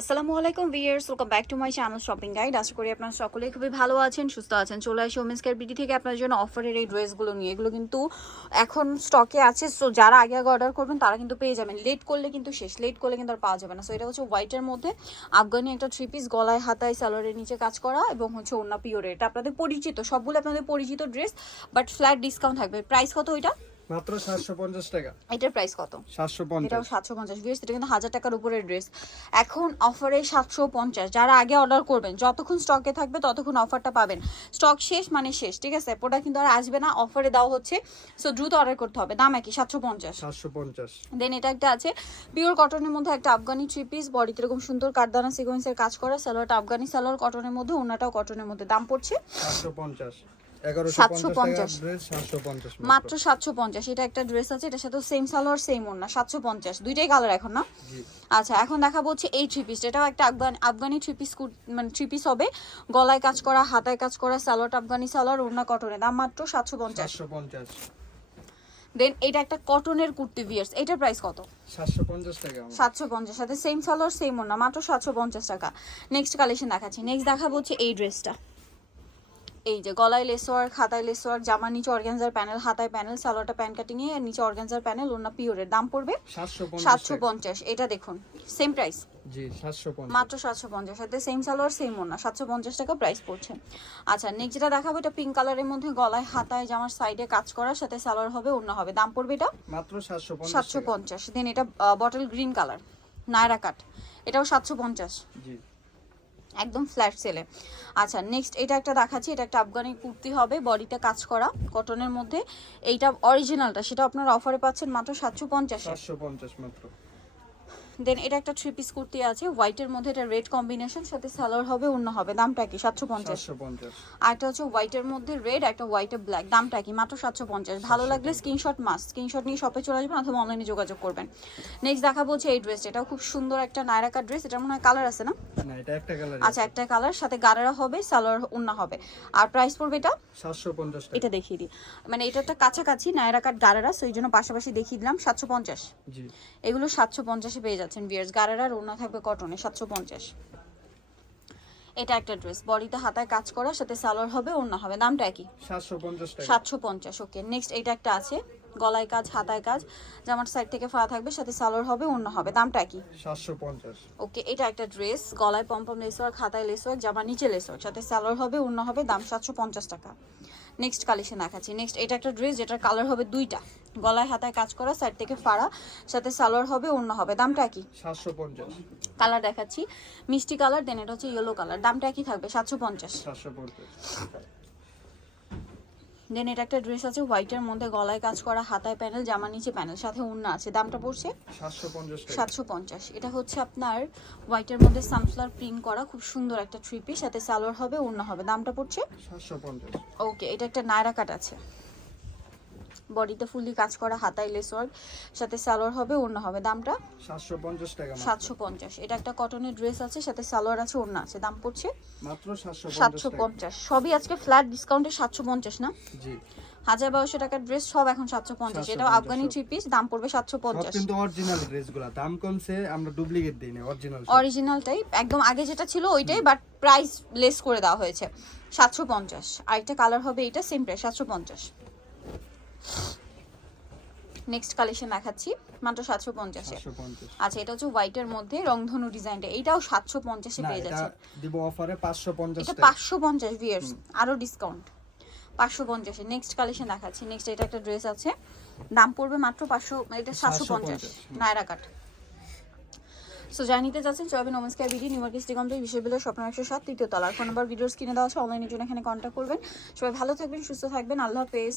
আসসালামু আলাইকুম viewers welcome back to my channel shopping guide আশা করি আপনারা সকলেই খুবই ভালো আছেন, সুস্থ আছেন। চলে আসি ওমেন্স কেয়ার বিডি থেকে আপনার জন্য অফারের এই ড্রেসগুলো নিয়ে। এগুলো কিন্তু এখন স্টকে আছে সো যারা আগে আগে অর্ডার করবেন, তারা কিন্তু পেয়ে যাবেন। লেট করলে কিন্তু শেষ লেট করলে কিন্তু আর পাওয়া যাবে না। সো এটা হচ্ছে হোয়াইটের মধ্যে আফগানি একটা থ্রি পিস গলায়, হাতায় স্যালোয়ারের নিচে কাজ করা এবং হচ্ছে ওনা পিওরের এটা আপনাদের পরিচিত, সবগুলো আপনাদের পরিচিত ড্রেস বাট ফ্ল্যাট ডিসকাউন্ট থাকবে। প্রাইস কত ওইটা? মাত্র সাতশো পঞ্চাশ টাকা। এটার প্রাইস কত? সাতশো এটাও পঞ্চাশ সাতশো পঞ্চাশ। ভিউস এটা কিন্তু হাজার টাকার উপরের ড্রেস এখন অফারে সাতশো পঞ্চাশ। যারা আগে অর্ডার করবেন যতক্ষণ স্টকে থাকবে ততক্ষণ অফারটা পাবেন। স্টক শেষ মানে শেষ ঠিক আছে? প্রোডাক্ট কিন্তু আর আসবে না অফারে দেওয়া হচ্ছে। সো দ্রুত অর্ডার করতে হবে। দাম একই সাতশো পঞ্চাশ। সাতশো পঞ্চাশ। দেন এটা একটা আছে পিওর কটনের মধ্যে একটা আফগানি থ্রি পিস বডিতে এরকম সুন্দর কারদানা সিকোয়েন্সের কাজ করা সালোয়ারটা আফগানি সালোয়ার কটনের মধ্যে ওনাটাও কটনের মধ্যে। দাম পড়ছে? পঞ্চাশ। 750 মাত্র। সাতশো পঞ্চাশ। এটা একটা ড্রেস আছে এটার সাথে সেম সালোয়ার সেম ওনা সাতশো পঞ্চাশ। দুইটাই কালার এখন না? আচ্ছা এখন দেখাবো হচ্ছে এই থ্রি পিস এটাও একটা আফগান আফগানি থ্রি পিস মানে থ্রি পিস হবে। গলায় কাজ করা হাতায় কাজ করা সালোয়ার আফগানি সালোয়ার ওড়না কটনের দাম মাত্র সাতশো পঞ্চাশ। দেন এটা একটা কটনের কুর্তি ভিয়ার্স এটার প্রাইস কত? সাতশো পঞ্চাশ টাকা আমার। সাতশো পঞ্চাশ। সাথে সেম সালোয়ার সেম ওড়না। মাত্র সাতশো পঞ্চাশ টাকা। নেক্সট কালেকশন দেখাচ্ছি। নেক্সট দেখাবো হচ্ছে এই ড্রেসটা এই যে গলায় লেসওয়ার খাতায় লেসওয়ার জামার নিচে অর্গানজার প্যানেল হাতায় প্যানেল সালোয়ারটা প্যান কাটিং এ আর নিচে অর্গানজার প্যানেল ওড়না পিওরের। দাম পড়বে সাতশো পঞ্চাশ। এটা দেখুন সেম প্রাইস মাত্র সাতশো পঞ্চাশ। সাথে সেম সালোয়ার সেম ওনা সাতশো পঞ্চাশ টাকা প্রাইস পড়ছে। আচ্ছা নেক্সট যেটা দেখাবো এটা পিঙ্ক কালারের মধ্যে গলায় হাতায় জামার সাইডে কাজ করার সাথে সালোয়ার হবে অন্য হবে। দাম পড়বে এটা? মাত্র সাতশো পঞ্চাশ দেন এটা bottle green colour Naira cut এটাও সাতশো পঞ্চাশ। জি। একদম ফ্ল্যাট সেলে আচ্ছা নেক্সট এটা একটা দেখাচ্ছি, এটা একটা আফগানি কুর্তি হবে বডিটা কাজ করা কটনের মধ্যে। এইটা অরিজিনালটা সেটা আপনারা অফারে পাচ্ছেন মাত্র সাতশো পঞ্চাশ। সাতশো পঞ্চাশ মাত্র। দেন এটা একটা থ্রি পিস কুর্তি আছে হোয়াইটের মধ্যে এটা রেড কম্বিনেশন সাথে সালোয়ার হবে অন্য হবে দামটা কি? সাতশো পঞ্চাশ। আর একটা হচ্ছে হোয়াইটের মধ্যে রেড একটা হোয়াইটের ব্ল্যাক দামটা কি? মাত্র সাতশো পঞ্চাশ। ভালো লাগলে স্ক্রিনশট মাস স্ক্রিনশট নিয়ে শপে চলে আসবেন অথবা অনলাইনে যোগাযোগ করবেন। নেক্সট দেখাবো হচ্ছে এই ড্রেস এটাও খুব সুন্দর একটা নায়রাকার ড্রেস এটা মনে হয় কালার আছে না? না এটা একটা কালার আচ্ছা একটা কালার সাথে গারারা হবে সালোয়ার উন্না হবে। আর প্রাইস পড়বে এটা? সাতশো পঞ্চাশ এটা দেখিয়ে দিই। মানে এটা একটা কাছাকাছি নায়রাকার গারারা সেই জন্য পাশাপাশি দেখিয়ে দিলাম সাতশো পঞ্চাশ। জি। এগুলো সাতশো পঞ্চাশে পেয়ে যাচ্ছেন বিয়ার্স। গারারা ওড়না থাকবে কটনে সাতশো পঞ্চাশ। এটা একটা ড্রেস। বডিতে হাতায় কাজ করা সাথে সালোয়ার হবে ওড়না হবে। দামটা একই। সাতশো পঞ্চাশ ওকে। নেক্সট এটা একটা আছে। গলায় কাজ হাতায় কাজ। জামার সাইড থেকে ফাড়া থাকবে সাথে সালোয়ার হবে অন্য হবে। দামটা কি সাতশো পঞ্চাশ। ওকে এটা একটা ড্রেস। গলায় পম্পম লেসওয়ার্ক হাতায় লেসওয়ার্ক জামা নিচে লেসওয়ার্ক সাথে সালোয়ার হবে অন্য হবে দাম সাতশো পঞ্চাশ টাকা। নেক্সট কালেকশন দেখাচ্ছি। নেক্সট এটা একটা ড্রেস যেটার কালার হবে দুইটা। গলায় হাতায় কাজ করা সাইড থেকে ফাড়া সাথে সালোয়ার হবে অন্য হবে। দামটা কি? সাতশো পঞ্চাশ। কালার দেখাচ্ছি। মিষ্টি কালার দেন এটা হচ্ছে ইয়েলো কালার দামটা কি থাকবে? সাতশো পঞ্চাশ। সাতশো পঞ্চাশ। দেন এটা একটা ড্রেস আছে হোয়াইটের মধ্যে গলায় কাজ করা হাতায় প্যানেল জামা নিচে প্যানেল সাথে উন্না আছে। দামটা পড়ছে? সাতশো পঞ্চাশ এটা হচ্ছে আপনার হোয়াইটের মধ্যে সানফ্লাওয়ার প্রিন্ট করা খুব সুন্দর একটা থ্রি পিস সাথে সালোয়ার হবে উন্না হবে। দামটা পড়ছে? সাতশো ওকে এটা একটা নায়রা কাট আছে। বডিতে ফুললি কাজ করা হাতায় লেস ওয়ার্ক সাথে সালোয়ার হবে ওড়না হবে। দামটা? সাতশো পঞ্চাশ টাকা সাতশো পঞ্চাশ। এটা একটা কটনের ড্রেস আছে সাথে সালোয়ার আছে ওড়না আছে। দাম পড়ছে মাত্র সাতশো পঞ্চাশ সবই আজকে ফ্ল্যাট ডিসকাউন্টে সাতশো পঞ্চাশ না? জি। হাজার বারোশো টাকার ড্রেস সব এখন সাতশো পঞ্চাশ। 750 এটাও আফগানি থ্রি পিস দাম পড়বে সাতশো পঞ্চাশ। কিন্তু অরিজিনাল ড্রেসগুলা দাম কমছে আমরা ডুপ্লিকেট দিই না অরিজিনাল অরিজিনালটাই একদম আগে যেটা ছিল ওইটাই বাট প্রাইস লেস করে দেওয়া হয়েছে। সাতশো পঞ্চাশ। আরেকটা কালার হবে এটা সেম প্রাইস সাতশো পঞ্চাশ। নেক্সট কালেকশন দেখাচ্ছি মাত্র সাতশো পঞ্চাশে। আচ্ছা এটা হচ্ছে হোয়াইটের মধ্যে রংধনু ডিজাইনটা এটাও সাতশো পঞ্চাশে পেয়ে যাচ্ছে দিব অফারে পাঁচশো পঞ্চাশ এটা পাঁচশো পঞ্চাশ ভিয়ার্স আরও ডিসকাউন্ট পাঁচশো পঞ্চাশে। নেক্সট কালেকশন দেখাচ্ছি। নেক্সট এটা একটা ড্রেস আছে। দাম পড়বে মাত্র পাঁচশো এটা সাতশো পঞ্চাশ। নায়রা কাট সো যাই নিতে চাচ্ছেন চয়বেন women's care BD new market complex বিশ্ববিদ্যালয় স্বপ্ন একশো সাত তৃতীয় তলার ফোন নাম্বার ভিডিওস কিনে দেওয়া আছে অনলাইনের জন্য এখানে কন্ট্যাক্ট করবেন। সবাই ভালো থাকবেন সুস্থ থাকবেন আল্লাহ হাফেজ।